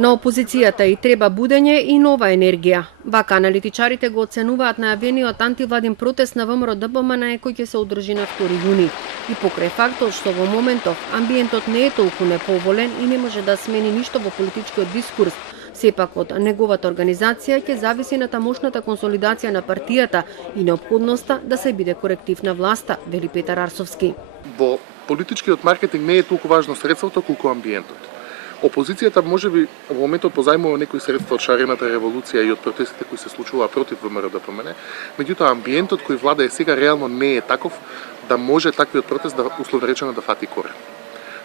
На опозицијата и треба будење и нова енергија. Вака аналитичарите го оценуваат најавениот антивладин протест на ВМРО-ДПМН кој ќе се одржи на 2 јуни. И покрај фактот што во моментов амбиентот не е толку неповолен и не може да смени ништо во политичкиот дискурс, сепак од неговата организација ќе зависи на тамошната консолидација на партијата и неопходноста да се биде коректив на власта, вели Петар Арсовски. Во политичкиот маркетинг не е толку важно средството колку амбиентот. Опозицијата можеби во моментот позајмува некои средства од шарената револуција и од протестите кои се случуваа против ВМРО-ДПМН, меѓутоа амбиентот кој владее сега реално не е таков да може таквиот протест да условно речено да фати корен.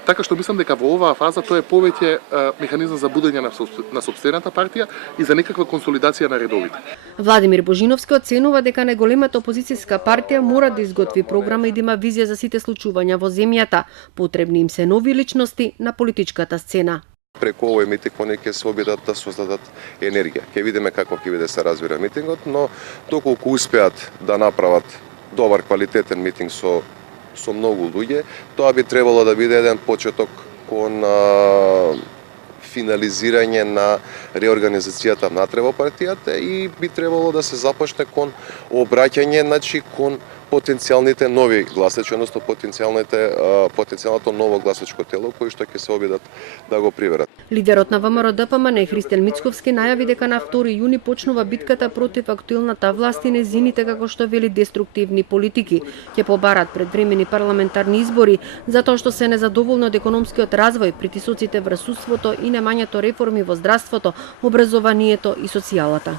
Така што мислам дека во оваа фаза тоа е повеќе механизам за будење на сопствената партија и за некаква консолидација на редовите. Владимир Божиновски оценува дека најголемата опозицијска партија мора да изготви програма и да има визија за сите случувања во земјата. Потребни им се нови личности на политичката сцена. Преку овој митинг они ќе се обидат да создадат енергија. Ќе видиме како ќе биде се развива митингот, но доколку успеат да направат добар квалитетен митинг со многу луѓе, тоа би требало да биде еден почеток кон финализирање на реорганизацијата внатре во партијата и би требало да се започне кон обраќање кон потенцијалните нови гласачи, односно потенцијалното ново гласачко тело кои што ќе се обидат да го приверат. Лидерот на ВМРО-ДПМН Христен Мицковски најави дека на 2 јуни почнува битката против актуелната власт и незините, како што вели, деструктивни политики. Ќе побарат предвремени парламентарни избори затоа што се незадоволни од економскиот развој, притисоците врз судството и немањето реформи во здравството, образованието и социјалата.